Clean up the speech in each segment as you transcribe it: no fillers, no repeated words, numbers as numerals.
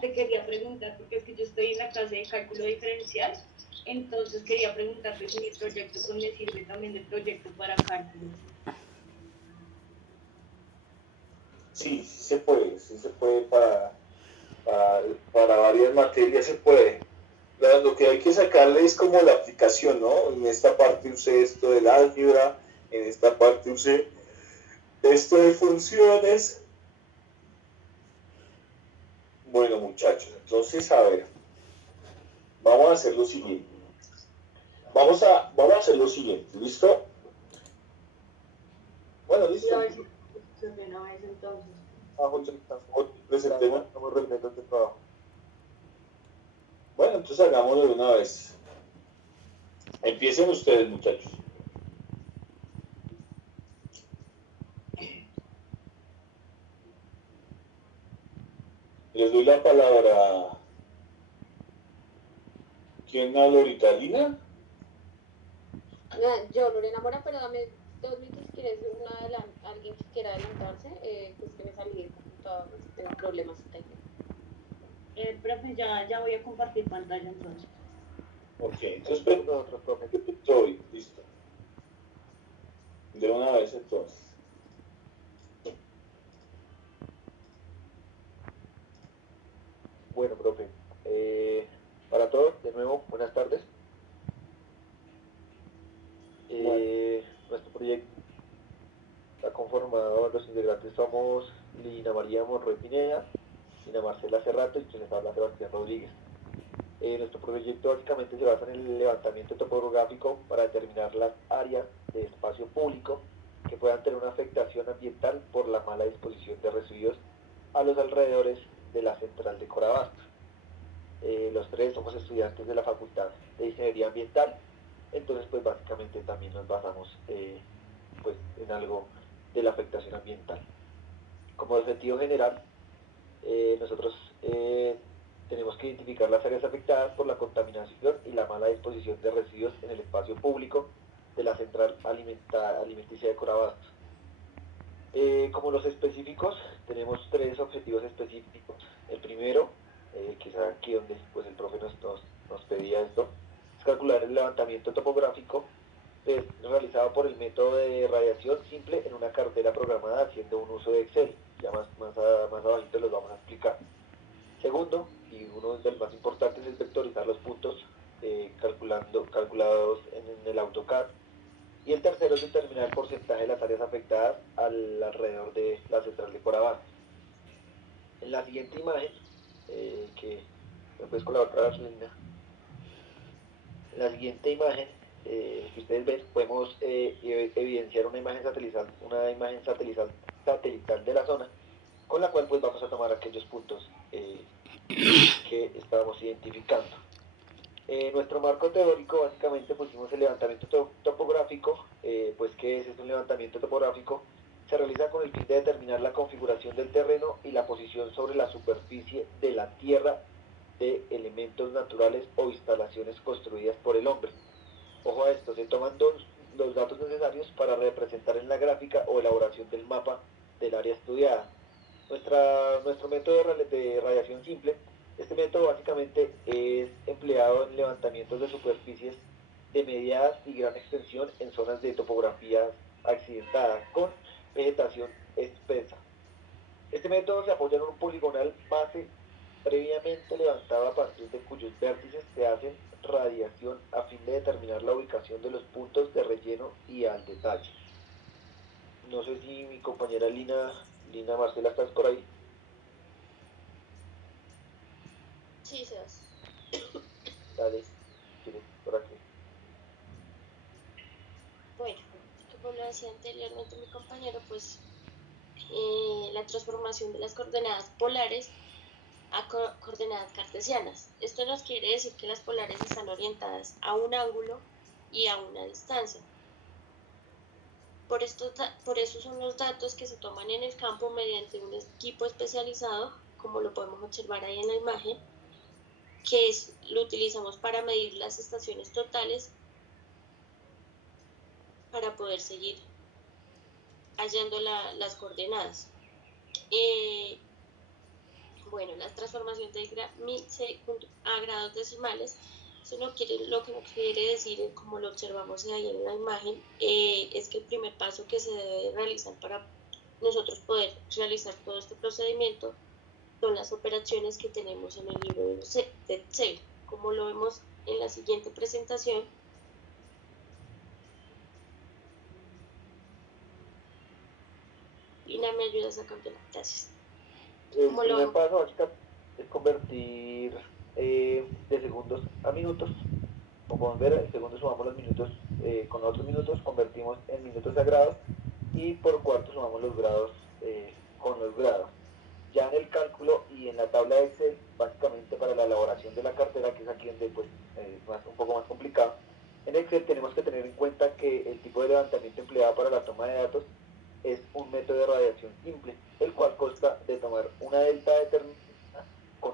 te quería preguntar, porque es que yo estoy en la clase de cálculo diferencial, entonces quería preguntarte si mi proyecto pues, me sirve también de proyecto para cálculo. Sí, sí se puede para varias materias se puede. Lo que hay que sacarle es como la aplicación, ¿no? En esta parte usé esto del álgebra, en esta parte usé esto de funciones. Bueno, muchachos, entonces, a ver, vamos a hacer lo siguiente. Vamos a hacer lo siguiente, ¿listo? Bueno, listo. A ver si se una vez entonces. Presentemos los métodos de trabajo. Bueno, entonces hagámoslo de una vez. Empiecen ustedes, muchachos. Les doy la palabra. ¿Quién habla ahorita? ¿Lina? Yo, Lorena Mora, pero dame 2 minutos si quieres alguien que quiera adelantarse, pues que me salí del computador, no sé, tengo problemas técnicos. Profe, ya voy a compartir pantalla entonces. Ok, entonces otro profe. Estoy, listo. De una vez entonces. Bueno, profe, para todos, de nuevo, buenas tardes. Nuestro proyecto está conformado, los integrantes somos Lina María Monroy Pineda, Lina Marcela Cerrato y quien les habla Sebastián Rodríguez. Nuestro proyecto básicamente se basa en el levantamiento topográfico para determinar las áreas de espacio público que puedan tener una afectación ambiental por la mala disposición de residuos a los alrededores de la central de Corabastos. Los tres somos estudiantes de la Facultad de Ingeniería Ambiental, entonces pues básicamente también nos basamos pues en algo de la afectación ambiental. Como objetivo general, nosotros tenemos que identificar las áreas afectadas por la contaminación y la mala disposición de residuos en el espacio público de la central alimenticia de Corabastos. Como los específicos, tenemos 3 objetivos específicos. El primero, que es aquí donde pues, el profe nos pedía esto, es calcular el levantamiento topográfico realizado por el método de radiación simple en una cartera programada haciendo un uso de Excel. Ya más abajito los vamos a explicar. Segundo, y uno de los más importantes, es vectorizar los puntos calculados en el AutoCAD. Y el tercero es determinar el porcentaje de las áreas afectadas alrededor de la central de Corabastos. En la siguiente imagen, que me puedes colaborar, Lina. En la siguiente imagen que ustedes ven, podemos evidenciar una imagen satelital de la zona, con la cual pues vamos a tomar aquellos puntos que estábamos identificando. Nuestro marco teórico, básicamente pusimos el levantamiento topográfico, pues ¿qué es un levantamiento topográfico? Se realiza con el fin de determinar la configuración del terreno y la posición sobre la superficie de la tierra de elementos naturales o instalaciones construidas por el hombre. Ojo a esto, se toman los datos necesarios para representar en la gráfica o elaboración del mapa del área estudiada. Nuestro método de radiación simple, este método básicamente es empleado en levantamientos de superficies de mediadas y gran extensión en zonas de topografía accidentada con vegetación espesa. Este método se apoya en un poligonal base previamente levantado a partir de cuyos vértices se hace radiación a fin de determinar la ubicación de los puntos de relleno y al detalle. No sé si mi compañera Lina Marcela, ¿estás por ahí? Sí, Sebas. Dale, sigue por aquí. Bueno, como lo decía anteriormente mi compañero, pues la transformación de las coordenadas polares a coordenadas cartesianas. Esto nos quiere decir que las polares están orientadas a un ángulo y a una distancia. Por eso son los datos que se toman en el campo mediante un equipo especializado, como lo podemos observar ahí en la imagen, que lo utilizamos para medir las estaciones totales para poder seguir hallando las coordenadas. Bueno, la transformación de a grados decimales, eso lo que no quiere decir, como lo observamos ahí en la imagen, es que el primer paso que se debe realizar para nosotros poder realizar todo este procedimiento son las operaciones que tenemos en el libro de Excel. Como lo vemos en la siguiente presentación, Lina, ¿me ayudas a cambiar? Gracias. El primer paso básicamente es convertir de segundos a minutos. Como podemos ver, en segundos sumamos los minutos con otros minutos, convertimos en minutos a grados y por cuarto sumamos los grados con los grados. Ya en el cálculo y en la tabla de Excel, básicamente para la elaboración de la cartera, que es aquí donde pues, un poco más complicado, en Excel tenemos que tener en cuenta que el tipo de levantamiento empleado para la toma de datos es un método de radiación simple, el cual consta de tomar una delta determinada con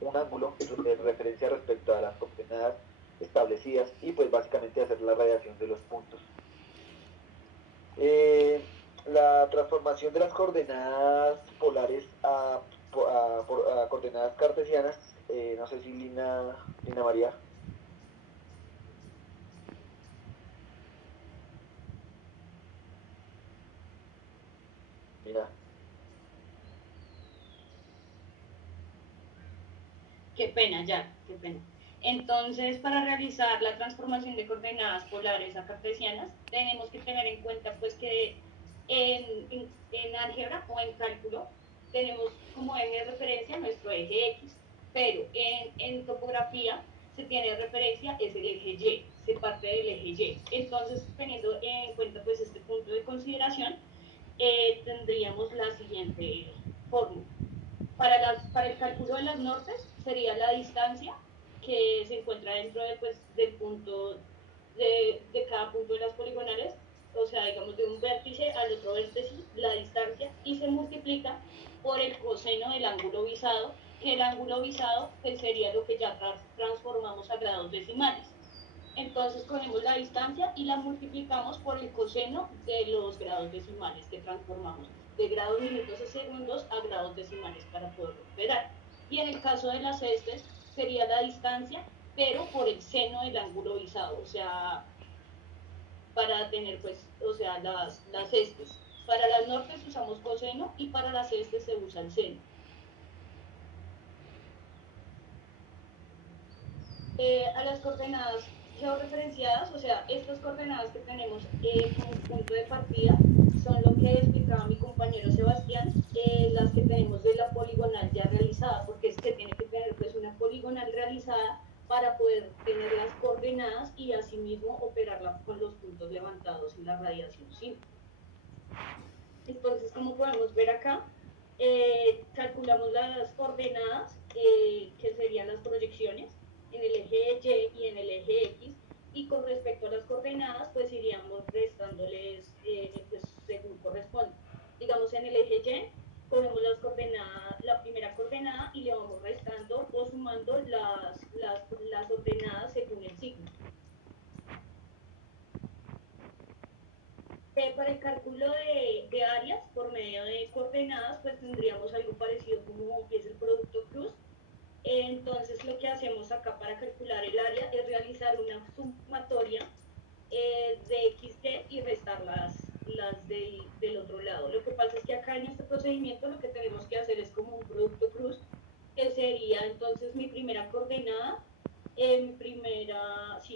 un ángulo de referencia respecto a las coordenadas establecidas y pues básicamente hacer la radiación de los puntos. La transformación de las coordenadas polares a coordenadas cartesianas, no sé si Lina María. Mira. Qué pena, ya, qué pena. Entonces, para realizar la transformación de coordenadas polares a cartesianas, tenemos que tener en cuenta pues que en álgebra o en cálculo tenemos como eje de referencia nuestro eje X, pero en topografía se tiene de referencia es el eje Y, se parte del eje Y. Entonces, teniendo en cuenta pues este punto de consideración, tendríamos la siguiente fórmula. Para el cálculo de las nortes sería la distancia que se encuentra dentro de, pues, del punto de cada punto de las poligonales, o sea, digamos de un vértice al otro vértice, la distancia, y se multiplica por el coseno del ángulo visado, que el ángulo visado pues, sería lo que ya transformamos a grados decimales. Entonces cogemos la distancia y la multiplicamos por el coseno de los grados decimales que transformamos de grados minutos a segundos a grados decimales para poderlo operar. Y en el caso de las cestas sería la distancia, pero por el seno del ángulo visado, o sea, para tener pues, o sea, las cestas. Para las nortes usamos coseno y para las cestas se usa el seno. A las coordenadas georreferenciadas, o sea, estas coordenadas que tenemos como punto de partida son lo que explicaba mi compañero Sebastián, las que tenemos de la poligonal ya realizada, porque es que tiene que tener pues una poligonal realizada para poder tener las coordenadas y asimismo operarla con los puntos levantados en la radiación simple. Entonces, como podemos ver acá, calculamos las coordenadas, que serían las proyecciones, en el eje Y y en el eje X, y con respecto a las coordenadas, pues iríamos restándoles pues, según corresponde. Digamos, en el eje Y, cogemos las coordenadas, la primera coordenada y le vamos restando o sumando las ordenadas según el signo. Para el cálculo de áreas por medio de coordenadas, pues tendríamos algo parecido como es el producto cruz. Entonces lo que hacemos acá para calcular el área es realizar una sumatoria de XY y restar las del otro lado. Lo que pasa es que acá en este procedimiento lo que tenemos que hacer es como un producto cruz, que sería entonces mi primera coordenada,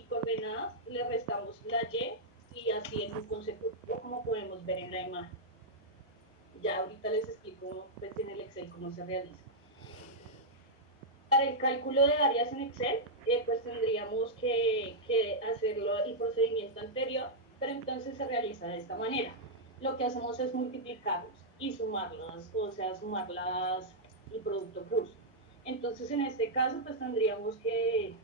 coordenadas, le restamos la Y así en un consecutivo como podemos ver en la imagen. Ya ahorita les explico pues, en el Excel cómo se realiza. Para el cálculo de áreas en Excel, pues tendríamos que hacerlo el procedimiento anterior, pero entonces se realiza de esta manera. Lo que hacemos es multiplicarlos y sumarlas, o sea, sumarlas el producto cruz. Entonces, en este caso, pues tendríamos que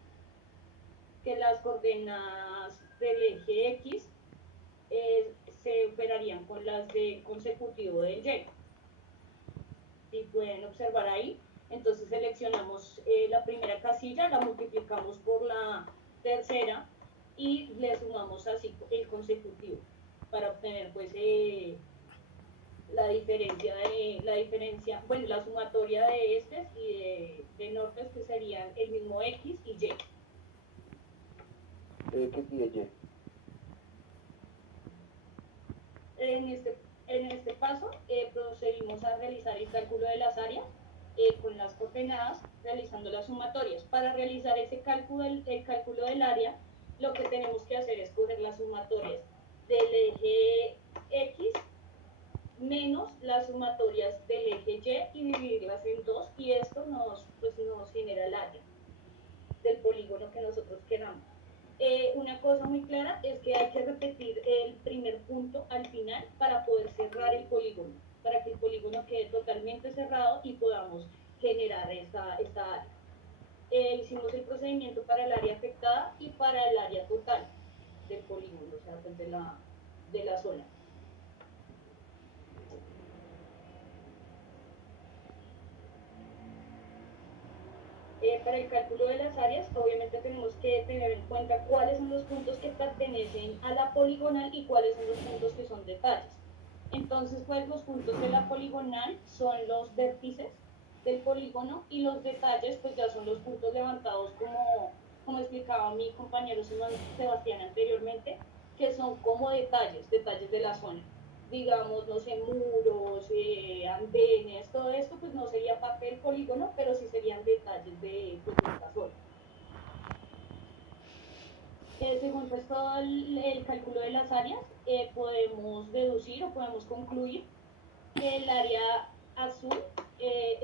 las coordenadas del eje X se operarían con las de consecutivo del Y. Si pueden observar ahí, entonces seleccionamos la primera casilla, la multiplicamos por la tercera y le sumamos así el consecutivo para obtener pues bueno, la sumatoria de estes y de nortes, que serían el mismo X y Y. X y Y. En este paso procedimos a realizar el cálculo de las áreas con las coordenadas, realizando las sumatorias. Para realizar ese cálculo, el cálculo del área, lo que tenemos que hacer es coger las sumatorias del eje X menos las sumatorias del eje Y y dividirlas en dos, y esto nos genera el área del polígono que nosotros queramos. Una cosa muy clara es que hay que repetir el primer punto al final para poder cerrar el polígono, para que el polígono quede totalmente cerrado y podamos generar esta área. Hicimos el procedimiento para el área afectada y para el área total del polígono, o sea, pues de la zona. Para el cálculo de las áreas, obviamente tenemos que tener en cuenta cuáles son los puntos que pertenecen a la poligonal y cuáles son los puntos que son detalles. Entonces, pues los puntos de la poligonal son los vértices del polígono, y los detalles pues ya son los puntos levantados, como explicaba mi compañero Sebastián anteriormente, que son como detalles de la zona. Digamos, no sé, muros, andenes, todo esto pues no sería parte del polígono, pero sí serían detalles de esta zona. Según pues todo el cálculo de las áreas, podemos deducir o podemos concluir que el área azul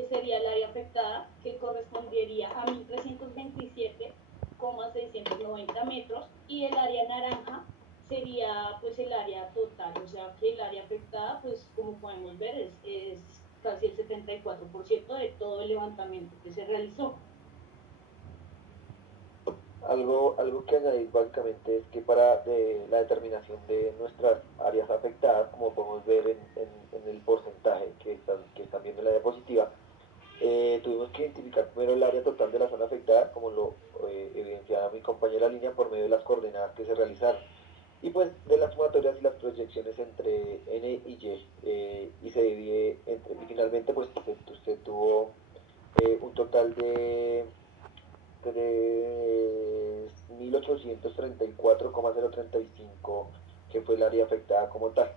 sería el área afectada, que correspondería a 1327,690 metros, y el área naranja sería pues el área total, o sea que el área afectada, pues como podemos ver, es casi el 74% de todo el levantamiento que se realizó. Algo que añadir básicamente es que para la determinación de nuestras áreas afectadas, como podemos ver en el porcentaje que están viendo en la diapositiva, tuvimos que identificar primero el área total de la zona afectada, como lo evidenciaba mi compañera Línea, por medio de las coordenadas que se realizaron. Y pues de las sumatorias y las proyecciones entre N y Y, y se divide y finalmente pues usted tuvo un total de 3.834,035, que fue el área afectada como tal.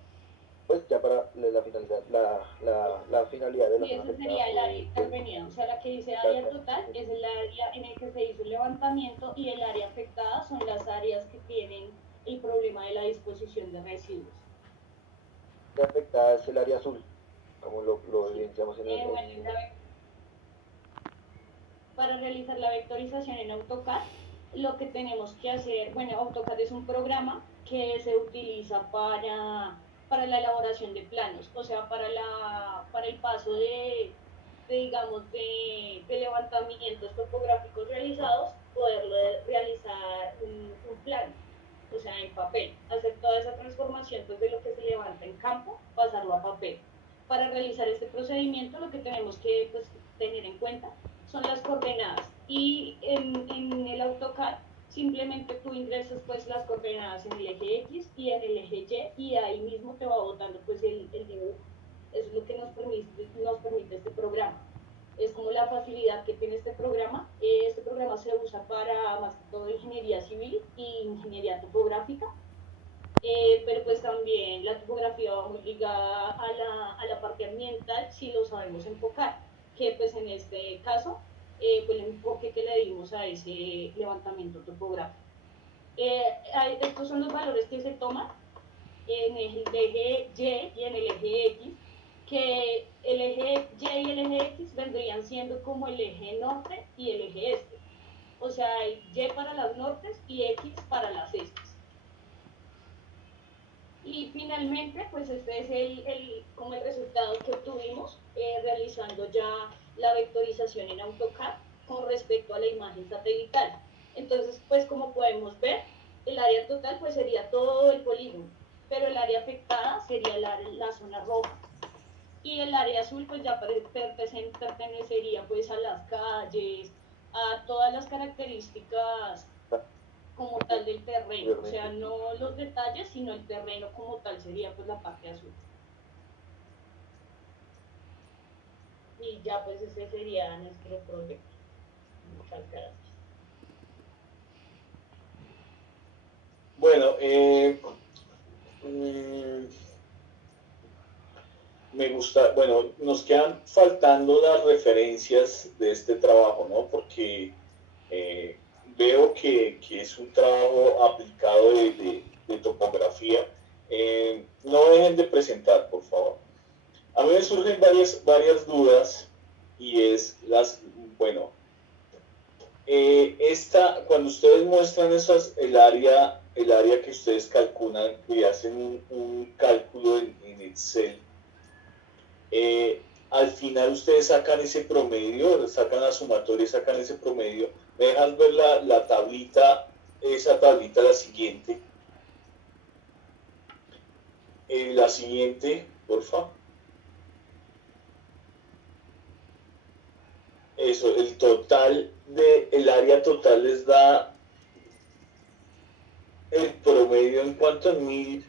Pues ya para la finalidad, la finalidad de la Y zona ese afectada sería el área fue intervenida, o sea, la que dice área total es el área en el que se hizo el levantamiento, y el área afectada son las áreas que tienen el problema de la disposición de residuos. la afectada es el área azul, como lo Sí. evidenciamos en Para realizar la vectorización en AutoCAD, lo que tenemos que hacer, bueno, AutoCAD es un programa que se utiliza para la elaboración de planos, o sea, para el paso digamos, de levantamientos topográficos realizados, poderlo realizar un plano, o sea, en papel, hacer toda esa transformación pues, de lo que se levanta en campo, pasarlo a papel. Para realizar este procedimiento, lo que tenemos que pues, tener en cuenta son las coordenadas, y en el AutoCAD simplemente tú ingresas pues las coordenadas en el eje X y en el eje Y, y ahí mismo te va botando pues el dibujo. Eso es lo que nos permite este programa. Es como la facilidad que tiene este programa. Este programa se usa para más que todo ingeniería civil y ingeniería topográfica, pero pues también la topografía va muy ligada a la parte ambiental si lo sabemos enfocar, que pues en este caso pues el enfoque que le dimos a ese levantamiento topográfico. Estos son los valores que se toman en el eje Y y en el eje X, que el eje Y y el eje X vendrían siendo como el eje norte y el eje este, o sea, Y para las nortes y X para las estes. Y finalmente, pues este es como el resultado que obtuvimos realizando ya la vectorización en AutoCAD con respecto a la imagen satelital. Entonces, pues como podemos ver, el área total pues sería todo el polígono, pero el área afectada sería la zona roja. Y el área azul pues ya pertenecería pues a las calles, a todas las características como tal del terreno, o sea, no los detalles, sino el terreno como tal sería pues la parte azul. y ya pues ese sería nuestro proyecto. Muchas gracias. Bueno, mm, me gusta, bueno, nos quedan faltando las referencias de este trabajo, ¿no? Porque eh, veo que es un trabajo aplicado de topografía. No dejen de presentar, por favor. A mí me surgen varias dudas y es bueno, cuando ustedes muestran el área que ustedes calculan y hacen un cálculo en Excel, al final ustedes sacan ese promedio, sacan la sumatoria, sacan ese promedio. ¿Me dejas ver la tablita, esa tablita, la siguiente? La siguiente, por favor. Eso, el área total les da el promedio en cuanto en mil.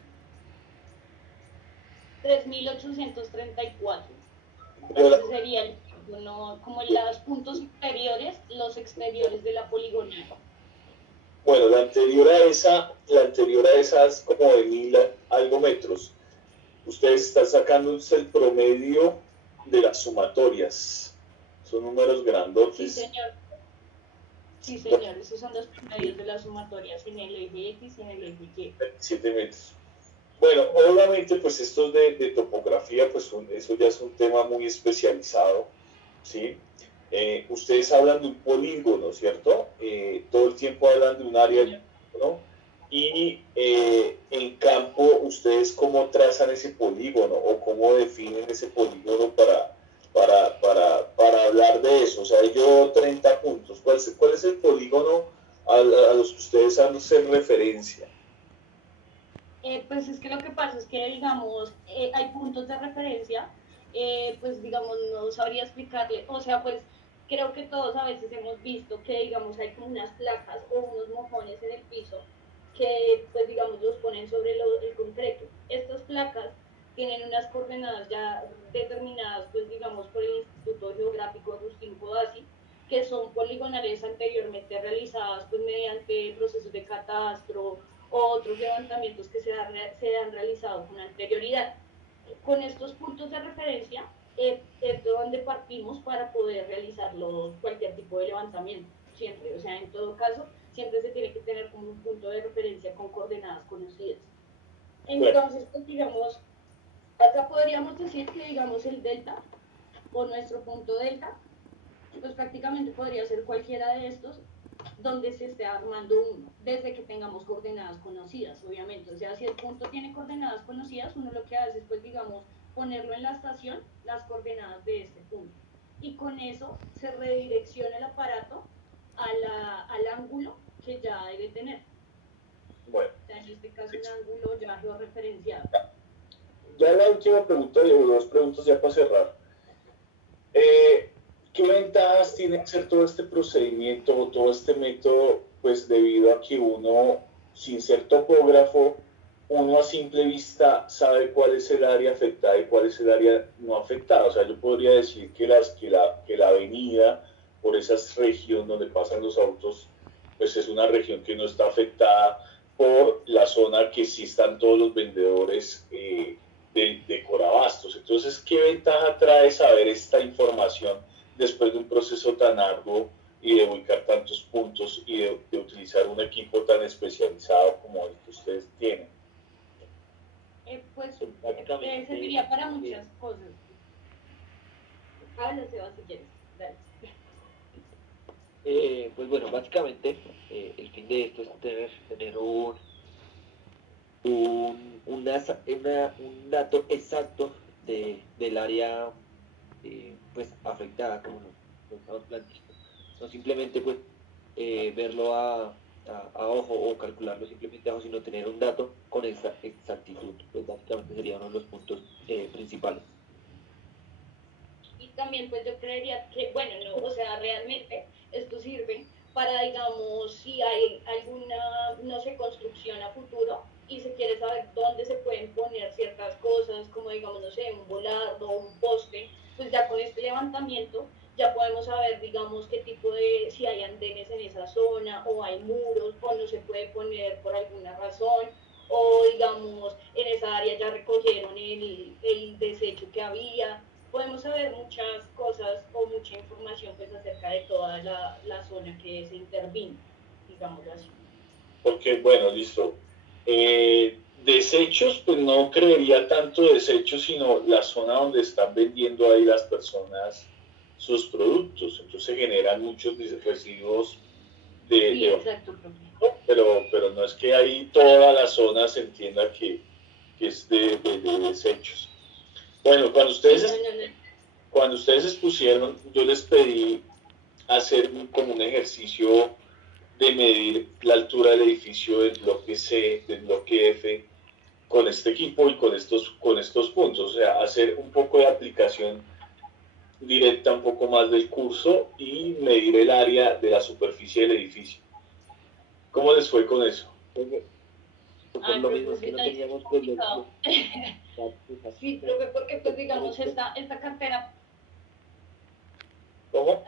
3.834. Yo Ese sería el, como los puntos inferiores, los exteriores de la poligonal. Bueno, la anterior a esa es como de 1000 algo metros. Ustedes están sacando el promedio de las sumatorias. Son números Sí, grandotes. señor. Sí, señor. Esos son los promedios de las sumatorias en el eje X y en el eje Y. 7 metros. Bueno, obviamente, pues estos de topografía, pues eso ya es un tema muy especializado, ¿sí? Ustedes hablan de un polígono, ¿cierto? Todo el tiempo hablan de un área del polígono. Y en campo, ¿ustedes cómo trazan ese polígono o cómo definen ese polígono para hablar de eso? O sea, yo 30 puntos. ¿Cuál es el polígono a los que ustedes hacen referencia? Pues es que lo que pasa es que, digamos, hay puntos de referencia, pues, digamos, no sabría explicarle, o sea, pues, creo que todos a veces hemos visto que, digamos, hay como unas placas o unos mojones en el piso que, pues, digamos, los ponen sobre el concreto. Estas placas tienen unas coordenadas ya determinadas, pues, digamos, por el Instituto Geográfico Agustín Codazzi, que son poligonales anteriormente realizadas, pues, mediante procesos de catastro, o otros levantamientos que se han realizado con anterioridad. Con estos puntos de referencia es de donde partimos para poder realizar cualquier tipo de levantamiento, siempre, o sea, en todo caso, siempre se tiene que tener como un punto de referencia con coordenadas conocidas. Entonces, pues digamos, acá podríamos decir que digamos el delta o nuestro punto delta, pues prácticamente podría ser cualquiera de estos donde se esté armando uno, desde que tengamos coordenadas conocidas, obviamente. O sea, si el punto tiene coordenadas conocidas, uno lo que hace es, pues, digamos, ponerlo en la estación, las coordenadas de este punto. Y con eso se redirecciona el aparato al ángulo que ya debe tener. Bueno. O sea, en este caso, un ángulo ya georreferenciado. Ya la última pregunta, o dos preguntas ya para cerrar. ¿Qué ventajas tiene hacer todo este procedimiento o todo este método? Pues debido a que uno, sin ser topógrafo, uno a simple vista sabe cuál es el área afectada y cuál es el área no afectada. O sea, yo podría decir que la avenida por esa región donde pasan los autos, pues es una región que no está afectada por la zona que sí están todos los vendedores de Corabastos. Entonces, ¿qué ventaja trae saber esta información después de un proceso tan arduo y de ubicar tantos puntos y de utilizar un equipo tan especializado como el que ustedes tienen? Pues serviría para muchas cosas. Habla, Seba, si quieres. Dale. Pues bueno, básicamente el fin de esto es tener un dato exacto del área pues afectada, como lo estamos planteando. No simplemente pues verlo a ojo o calcularlo simplemente a ojo, sino tener un dato con esa exactitud. Pues básicamente sería uno de los puntos principales. Y también pues yo creería que, bueno, no, o sea, realmente esto sirve para, digamos, si hay alguna, no sé, construcción a futuro y se quiere saber dónde se pueden poner ciertas cosas, como digamos, no sé, un volardo, un poste, pues ya con este levantamiento ya podemos saber, digamos, qué tipo de, si hay andenes en esa zona, o hay muros, o no se puede poner por alguna razón, o digamos, en esa área ya recogieron el desecho que había. Podemos saber muchas cosas o mucha información pues acerca de toda la zona que se intervino, digámoslo así. Porque, bueno, listo. Desechos, pues no creería tanto desechos, sino la zona donde están vendiendo ahí las personas sus productos. Entonces se generan muchos residuos Sí, exacto, profe. pero no es que ahí toda la zona se entienda que es de desechos. Bueno, cuando ustedes expusieron, yo les pedí hacer como un ejercicio de medir la altura del edificio del bloque C, del bloque F, con este equipo y con estos puntos. O sea, hacer un poco de aplicación directa, un poco más del curso y medir el área de la superficie del edificio. ¿Cómo les fue con eso? Pues lo mismo es que no teníamos pues, sí, profe, porque pues digamos esta cartera. ¿Cómo?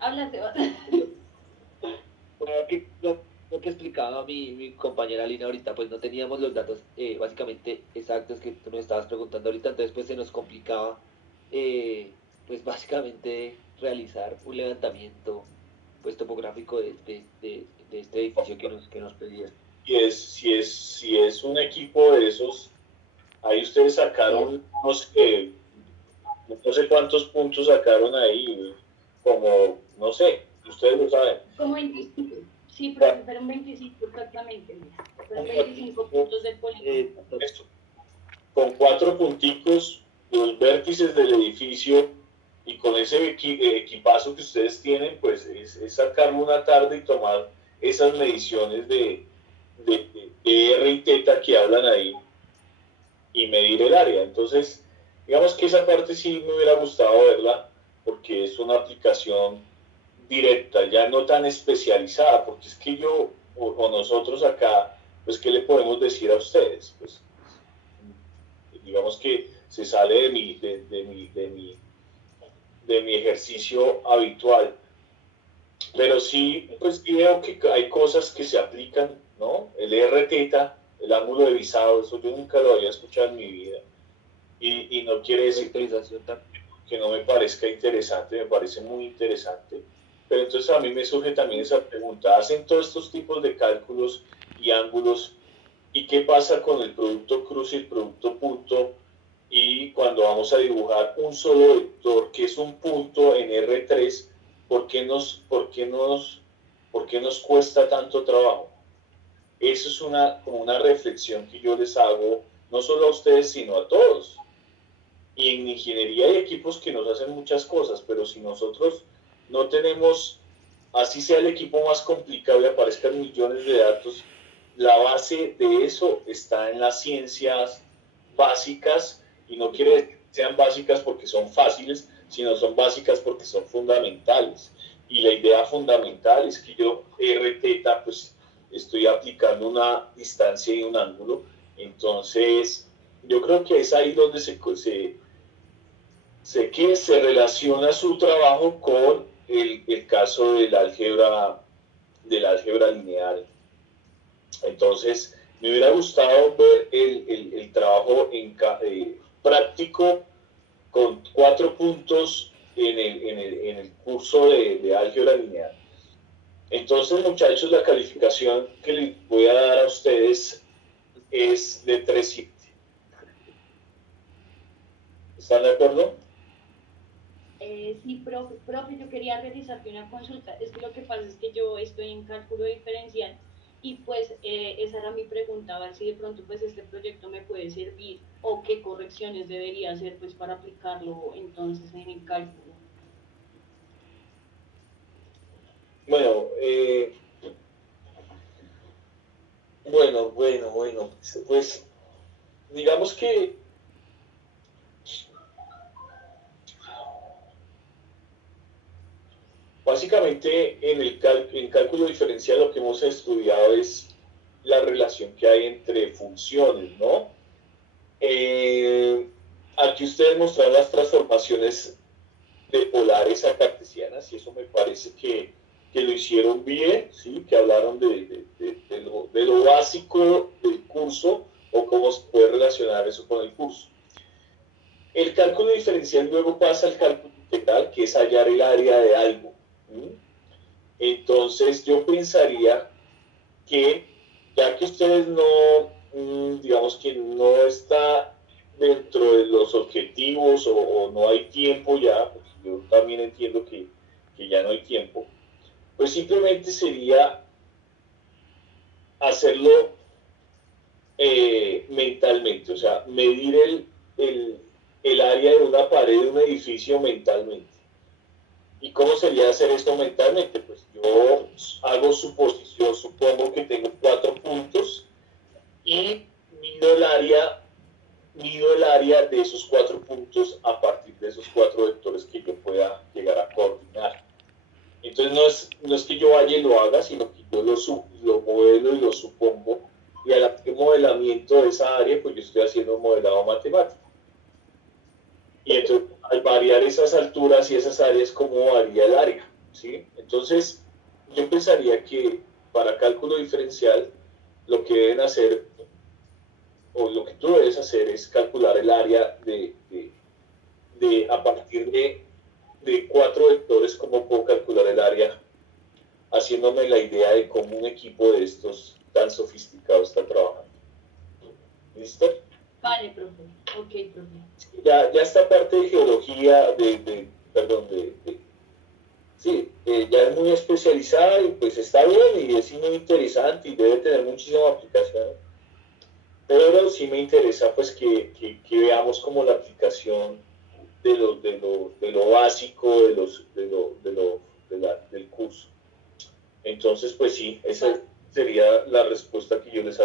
Habla, Lo que explicaba mi compañera Lina ahorita, pues no teníamos los datos básicamente exactos que tú nos estabas preguntando ahorita, entonces pues se nos complicaba pues básicamente realizar un levantamiento pues topográfico de este edificio que nos pedían. Y si es un equipo de esos, ahí ustedes sacaron, no sé cuántos puntos sacaron ahí, como, no sé, ustedes lo saben. Como 25, sí, pero fueron 25 exactamente, fueron 25 puntos del polígono. Con 4 punticos, los vértices del edificio, y con ese equipazo que ustedes tienen, pues es sacarlo una tarde y tomar esas mediciones de R y teta que hablan ahí y medir el área. Entonces, digamos que esa parte sí me hubiera gustado verla, porque es una aplicación directa, ya no tan especializada, porque es que yo o nosotros acá, pues ¿qué le podemos decir a ustedes? Pues digamos que se sale de mi ejercicio habitual, pero sí, pues veo que hay cosas que se aplican, ¿no? El R teta, el ángulo de visado, eso yo nunca lo había escuchado en mi vida, y no quiere decir que no me parezca interesante, me parece muy interesante. Pero entonces a mí me surge también esa pregunta, ¿hacen todos estos tipos de cálculos y ángulos? ¿Y qué pasa con el producto cruz y el producto punto? Y cuando vamos a dibujar un solo vector, que es un punto en R3, ¿por qué nos cuesta tanto trabajo? Eso es como una reflexión que yo les hago, no solo a ustedes, sino a todos. Y en ingeniería hay equipos que nos hacen muchas cosas, pero si nosotros no tenemos, así sea el equipo más complicado y aparezcan millones de datos, la base de eso está en las ciencias básicas, y no quiere decir que sean básicas porque son fáciles, sino son básicas porque son fundamentales. Y la idea fundamental es que yo, R teta, pues estoy aplicando una distancia y un ángulo. Entonces, yo creo que es ahí donde se relaciona su trabajo con el caso del álgebra lineal. Entonces, me hubiera gustado ver el trabajo práctico con 4 puntos en el curso de álgebra lineal. Entonces, muchachos, la calificación que les voy a dar a ustedes es de 3.7. ¿Están de acuerdo? Sí, profe, yo quería realizarte una consulta. Es que lo que pasa es que yo estoy en cálculo diferencial y pues esa era mi pregunta, a ver si de pronto pues este proyecto me puede servir o qué correcciones debería hacer pues para aplicarlo entonces en el cálculo. Bueno, pues digamos que básicamente en cálculo diferencial lo que hemos estudiado es la relación que hay entre funciones, ¿no? aquí ustedes mostraron las transformaciones de polares a cartesianas y eso me parece que lo hicieron bien, ¿sí? Que hablaron de lo básico del curso o cómo se puede relacionar eso con el curso. El cálculo diferencial luego pasa al cálculo integral, que es hallar el área de algo. Entonces yo pensaría que ya que ustedes no, digamos que no está dentro de los objetivos o no hay tiempo ya, porque yo también entiendo que ya no hay tiempo, pues simplemente sería hacerlo mentalmente, o sea, medir el área de una pared de un edificio mentalmente. ¿Y cómo sería hacer esto mentalmente? Pues yo hago suposición, supongo que tengo 4 puntos y mido el área de esos 4 puntos a partir de esos 4 vectores que yo pueda llegar a coordinar. Entonces no es que yo vaya y lo haga, sino que yo lo modelo y lo supongo, y al hacer modelamiento de esa área, pues yo estoy haciendo un modelado matemático. Y entonces, al variar esas alturas y esas áreas, ¿cómo varía el área? ¿Sí? Entonces, yo pensaría que para cálculo diferencial, lo que deben hacer, o lo que tú debes hacer, es calcular el área a partir de 4 vectores, cómo puedo calcular el área, haciéndome la idea de cómo un equipo de estos tan sofisticados está trabajando. ¿Listo? Vale, profe. Ok, profe. Ya esta parte de geología, sí, ya es muy especializada y pues está bien y es muy interesante y debe tener muchísima aplicación. Pero sí me interesa pues que veamos como la aplicación de lo básico del curso. Entonces, pues sí, esa sería la respuesta que yo les